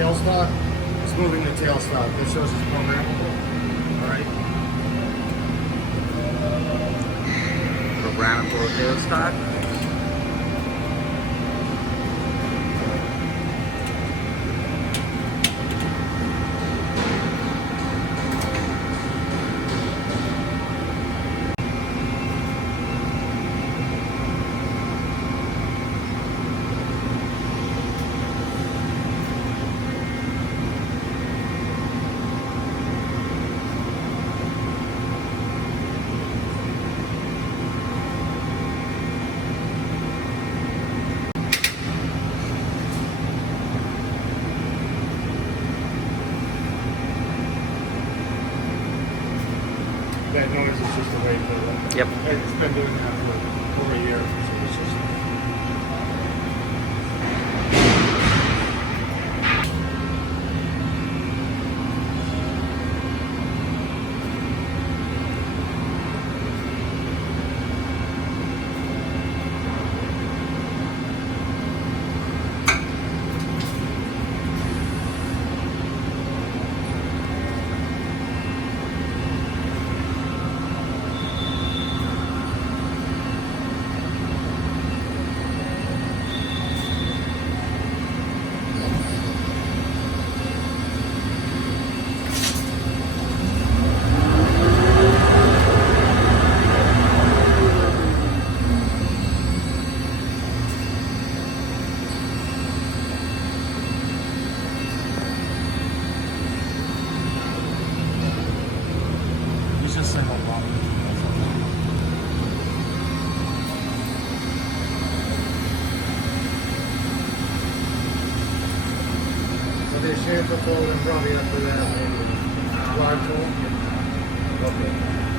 tailstock. It's moving the tailstock. This shows it's programmable. Alright. Programmable tailstock. That noise is just a way to. Yep. It's been doing that for over a year. So it's just. He's just single bottom. But they shared the fold and probably after that maybe large hole. Okay.